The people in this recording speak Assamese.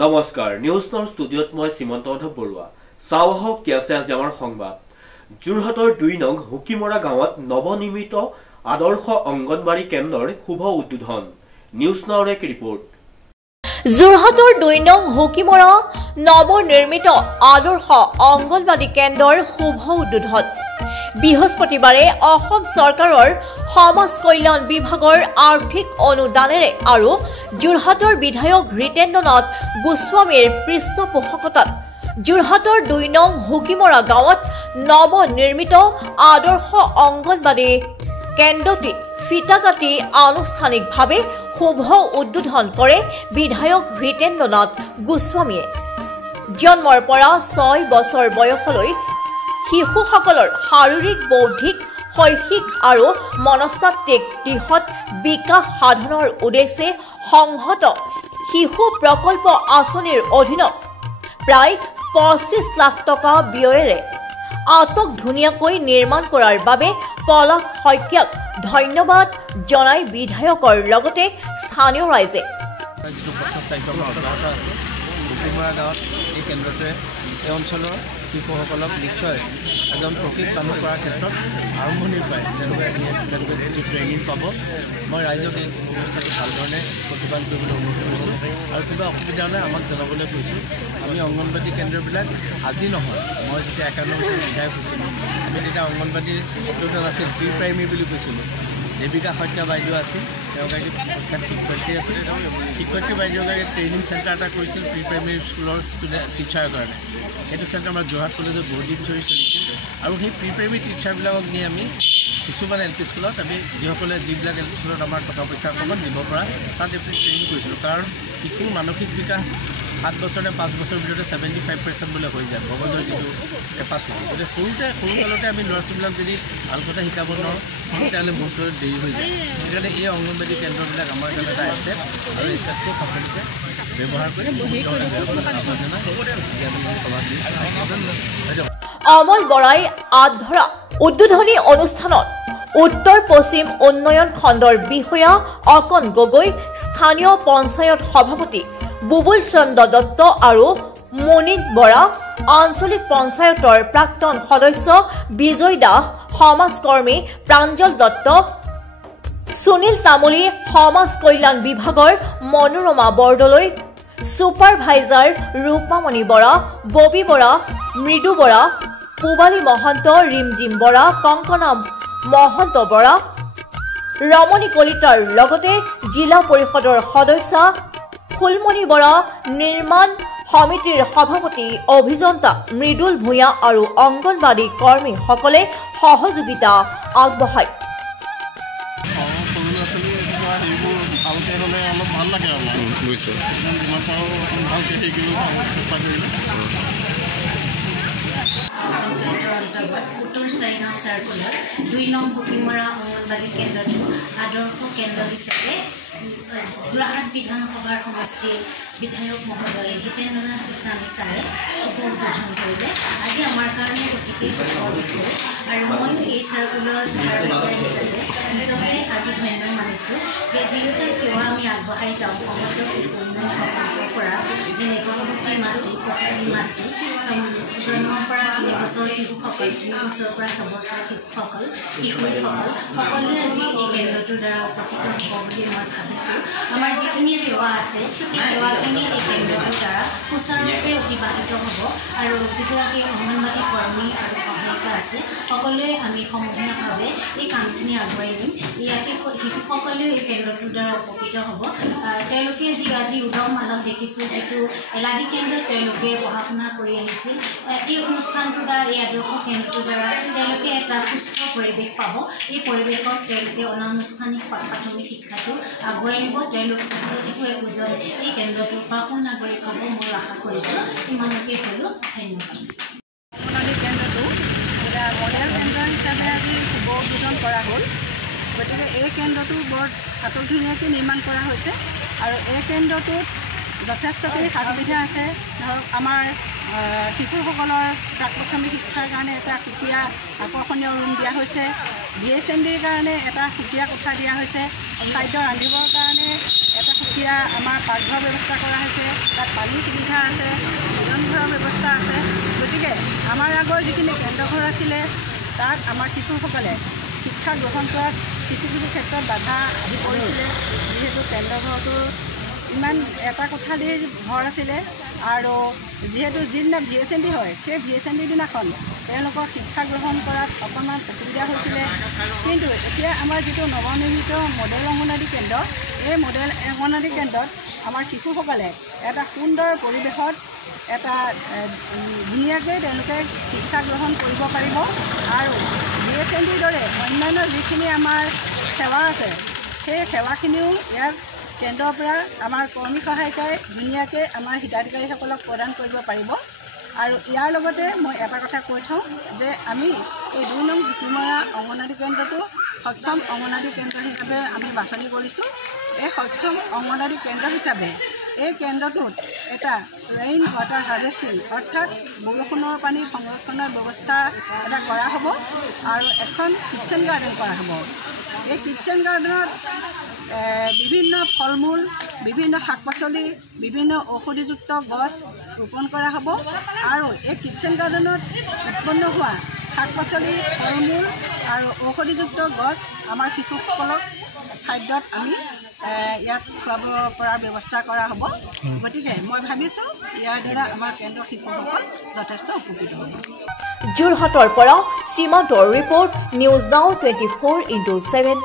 নমস্কাৰ নিউজ নাও ষ্টুডিঅ'ত মই শ্ৰীমন্ত মাধৱ বৰুৱা চাওহক কি আছে আজি আমাৰ সংবাদ যোৰহাটৰ ২ নং হুকিমৰা গাঁৱত নৱনিৰ্মিত আদৰ্শ অংগনবাড়ী কেন্দ্ৰৰ শুভ উদ্বোধন নিউজ নাওৰ এক ৰিপৰ্ট যোৰহাটৰ ২ নং হুকিমৰা নৱনিৰ্মিত আদৰ্শ অংগনবাড়ী কেন্দ্ৰৰ শুভ উদ্বোধন বৃহস্পতিবাৰে অসম চৰকাৰৰ সমাজ কল্যাণ বিভাগৰ আৰ্থিক অনুদানেৰে আৰু যোৰহাটৰ বিধায়ক হৃতেন্দ্ৰনাথ গোস্বামীৰ পৃষ্ঠপোষকতাত যোৰহাটৰ ২ নং হুকিমৰা গাঁৱত নৱনিৰ্মিত আদৰ্শ অংগনবাড়ী কেন্দ্ৰটি ফিতা কাটি আনুষ্ঠানিকভাৱে শুভ উদ্বোধন কৰে বিধায়ক হৃতেন্দ্ৰনাথ গোস্বামীয়ে জন্মৰ পৰা ৬ বছৰ বয়সলৈ শিশুসকলৰ শাৰীৰিক বৌদ্ধিক শৈক্ষিক আৰু মনস্তাত্ত্বিক দিশত বিকাশ সাধনৰ উদ্দেশ্যে সংহত শিশু প্ৰকল্প আঁচনিৰ অধীনত প্ৰায় ২৫ লাখ টকা ব্যয়েৰে আটক ধুনীয়াকৈ নিৰ্মাণ কৰাৰ বাবে পলাশ শইকীয়াক ধন্যবাদ জনাই বিধায়কৰ লগতে স্থানীয় ৰাইজে এই অঞ্চলৰ শিশুসকলক নিশ্চয় এজন প্ৰকৃত মানুহ কৰাৰ ক্ষেত্ৰত আৰম্ভণিৰ পৰাই তেওঁলোকে কিছু ট্ৰেইনিং পাব মই ৰাইজক এই ব্যৱস্থাটো ভালধৰণে প্ৰতিপালন কৰিবলৈ অনুৰোধ কৰিছোঁ আৰু কিবা অসুবিধা হ'লে আমাক জনাবলৈ কৈছোঁ আমি অংগনবাড়ী কেন্দ্ৰবিলাক আজি নহয় মই যেতিয়া ৫১ বছৰ বিধায়ক হৈছিলোঁ আমি তেতিয়া অংগনবাড়ীৰ শব্দটো আছিল প্ৰি প্ৰাইমেৰী বুলি কৈছিলোঁ দেৱিকা শইকীয়া বাইদেউ আছিল তেওঁগৰাকী প্ৰখ্যাত শিক্ষয়িত্ৰী আছিল শিক্ষয়িত্ৰী বাইদেউগৰাকী ট্ৰেইনিং চেণ্টাৰ এটা কৰিছিল প্ৰি প্ৰাইমেৰী স্কুলৰ ষ্টুডেণ্ট টিচাৰৰ কাৰণে এইটো চেণ্টাৰ আমাৰ যোৰহাট কলেজত বহুত দিন ধৰি চলিছিল আৰু সেই প্ৰি প্ৰাইমেৰী টিচাৰবিলাকক নি আমি কিছুমান এল পি স্কুলত আমি যিবিলাক এল পি স্কুলত আমাৰ টকা পইচা অকণমান দিব পৰা তাত ট্ৰেইনিং কৰিছিলোঁ কাৰণ শিশুৰ মানসিক বিকাশ ৭ বছৰ নে ৫ বছৰৰ ভিতৰতে 75% বোলে হৈ যায় মগজৰ যিটো কেপাচিটি গতিকে সৰুকালতে আমি ল'ৰা ছোৱালীবিলাক যদি ভাল কথা শিকাব নোৱাৰোঁ তেতিয়াহ'লে বহুত দেৰি হৈ যায় সেইকাৰণে এই অংগনবাড়ী কেন্দ্ৰবিলাক আমাৰ কাৰণে এটা এছেট আৰু এছেটটো সকলোতে ব্যৱহাৰ কৰি অমল বৰাই আঁত ধৰা উদ্বোধনী অনুষ্ঠানত উত্তৰ পশ্চিম উন্নয়ন খণ্ডৰ বিষয়া অকণ গগৈ স্থানীয় পঞ্চায়ত সভাপতি বুবুল চন্দ্ৰ দত্ত আৰু মনিক বৰা আঞ্চলিক পঞ্চায়তৰ প্ৰাক্তন সদস্য বিজয় দাস সমাজকৰ্মী প্ৰাঞ্জল দত্ত সুনীল তামুলী সমাজ কল্যাণ বিভাগৰ মনোৰমা বৰদলৈ ছুপাৰভাইজাৰ ৰূপামণি বৰা ববী বৰা মৃদু বৰা পুবালী মহন্ত ৰিমজিম বৰা কংকনা মহন্ত বৰা ৰমণী কলিতাৰ লগতে জিলা পৰিষদৰ সদস্য ফুলমণি বৰা নিৰ্মাণ সমিতিৰ সভাপতি অভিযন্তা মৃদুল ভূঞা আৰু অংগনবাড়ী কৰ্মীসকলে সহযোগিতা আগবঢ়ায় উত্তৰ চাইগাঁও চাৰ্কুলাৰ ২ নং হুকিমৰা অংগনবাড়ী কেন্দ্ৰটো আদৰ্শ কেন্দ্ৰ হিচাপে যোৰহাট বিধানসভাৰ সমষ্টিৰ বিধায়ক মহোদয় হৃতেন্দ্ৰনাথ গোস্বামী ছাৰে উদ্বোধন কৰিলে আজি আমাৰ কাৰণে অতিকে সুখৰ বিষয় আৰু মই এই চাৰ্কুলাৰৰ ছুপাৰভাইজাৰ হিচাপে নিজকে আজি ধন্য মানিছোঁ যে যিহেতু সেৱা আমি আগবঢ়াই যাওঁ সমগ্ৰ উন্নয়ন প্ৰকল্পৰ পৰা যেনে গৰ্ভৱতী মাতৃ প্ৰসূতি মাতৃ জন্মৰ পৰা ৩ বছৰ শিশুসকল ৩ বছৰৰ পৰা ৬ বছৰ শিশুসকল কিশোৰীসকল সকলোৱে আজি এই কেন্দ্ৰটোৰ দ্বাৰা উপকৃত হ'ব বুলি মই ভাবিছোঁ আমাৰ যিখিনি সেৱা আছে সেই সেৱাখিনি এই কেন্দ্ৰটোৰ দ্বাৰা সুচাৰুৰূপে অতিবাহিত হ'ব আৰু যিগৰাকী অংগনবাড়ী কৰ্মী আৰু সহায়িকা আছে সকলোৱে আমি সমূহীয়াভাৱে এই কামখিনি আগুৱাই নিম ইয়াকে শিশুসকলেও এই কেন্দ্ৰটোৰ দ্বাৰা উপকৃত হ'ব তেওঁলোকে যি আজি উদম মানক দেখিছোঁ যিটো এলাগী কেন্দ্ৰত তেওঁলোকে পঢ়া শুনা কৰি আহিছিল এই অনুষ্ঠানটোৰ দ্বাৰা এই আদৰ্শ কেন্দ্ৰটোৰ দ্বাৰা তেওঁলোকে এটা সুস্থ পৰিৱেশ পাব এই পৰিৱেশত তেওঁলোকে অনানুষ্ঠানিক প্ৰাথমিক শিক্ষাটো আগুৱাই নিব তেওঁলোকে একোৱে বুজল এই কেন্দ্ৰটোৰ প্ৰাপন নাগৰিক হ'ব মই আশা কৰিছোঁ ইমানকে ক'লোঁ ধন্যবাদ কেন্দ্ৰটো এটা মডেল কেন্দ্ৰ হিচাপে আজি শুভ উদ্বোধন কৰা হ'ল গতিকে এই কেন্দ্ৰটো বৰ আটক ধুনীয়াকৈ নিৰ্মাণ কৰা হৈছে আৰু এই কেন্দ্ৰটোত যথেষ্টখিনি সা সুবিধা আছে ধৰক আমাৰ শিশুসকলৰ প্ৰাক প্ৰাথমিক শিক্ষাৰ কাৰণে এটা সুকীয়া আকৰ্ষণীয় ৰুম দিয়া হৈছে BSMDৰ কাৰণে এটা সুকীয়া কোঠা দিয়া হৈছে খাদ্য ৰান্ধিবৰ কাৰণে এটা সুকীয়া আমাৰ পাকঘৰ ব্যৱস্থা কৰা হৈছে তাত পানীৰ সুবিধা আছে, ভোজন ঘৰৰ ব্যৱস্থা আছে। গতিকে আমাৰ আগৰ যিখিনি কেন্দ্ৰঘৰ আছিলে তাত আমাৰ শিশুসকলে শিক্ষা গ্ৰহণ কৰাত কিছু ক্ষেত্ৰত বাধা আহি পৰিছিলে। যিহেতু কেন্দ্ৰঘৰটো ইমান এটা কোঠালিৰ ঘৰ আছিলে আৰু যিহেতু যিদিনা VSND হয় সেই VSND দিনাখন তেওঁলোকৰ শিক্ষা গ্ৰহণ কৰাত অকণমান অসুবিধা হৈছিলে। কিন্তু এতিয়া আমাৰ যিটো নৱনিৰ্মিত মডেল অংগনবাড়ী কেন্দ্ৰ, এই মডেল অংগনবাড়ী কেন্দ্ৰত আমাৰ শিশুসকলে এটা সুন্দৰ পৰিৱেশত এটা ধুনীয়াকৈ তেওঁলোকে শিক্ষা গ্ৰহণ কৰিব পাৰিব আৰু VSNDৰ দৰে অন্যান্য যিখিনি আমাৰ সেৱা আছে সেই সেৱাখিনিও ইয়াত কেন্দ্ৰৰ পৰা আমাৰ কৰ্মী সহায়িকাই ধুনীয়াকৈ আমাৰ হিতাধিকাৰীসকলক প্ৰদান কৰিব পাৰিব। আৰু ইয়াৰ লগতে মই এটা কথা কৈ থওঁ যে আমি এই 2 নং হুকিমৰা অংগনবাড়ী কেন্দ্ৰটো সক্ষম অংগনবাড়ী কেন্দ্ৰ হিচাপে আমি বাছনি কৰিছোঁ। এই সক্ষম অংগনবাড়ী কেন্দ্ৰ হিচাপে এই কেন্দ্ৰটোত এটা ৰেইন ৱাটাৰ হাৰ্ভেষ্টিং অৰ্থাৎ বৰষুণৰ পানী সংৰক্ষণৰ ব্যৱস্থা এটা কৰা হ'ব আৰু এখন কিটচেন গাৰ্ডেন কৰা হ'ব। এই কিটচেন গাৰ্ডেনত বিভিন্ন ফল মূল, বিভিন্ন শাক পাচলি, বিভিন্ন ঔষধিযুক্ত গছ ৰোপণ কৰা হ'ব আৰু এই কিটচেন গাৰ্ডেনত উৎপন্ন হোৱা শাক পাচলি, ফল মূল আৰু ঔষধিযুক্ত গছ আমাৰ শিশুসকলক খাদ্যত আমি ইয়াত খুৱাব পৰাৰ ব্যৱস্থা কৰা হ'ব। গতিকে মই ভাবিছোঁ ইয়াৰ দ্বাৰা আমাৰ কেন্দ্ৰৰ শিশুসকল যথেষ্ট উপকৃত হ'ব। যোৰহাটৰ পৰা সীমান্তৰ ৰিপৰ্ট, নিউজ নাও 24/7।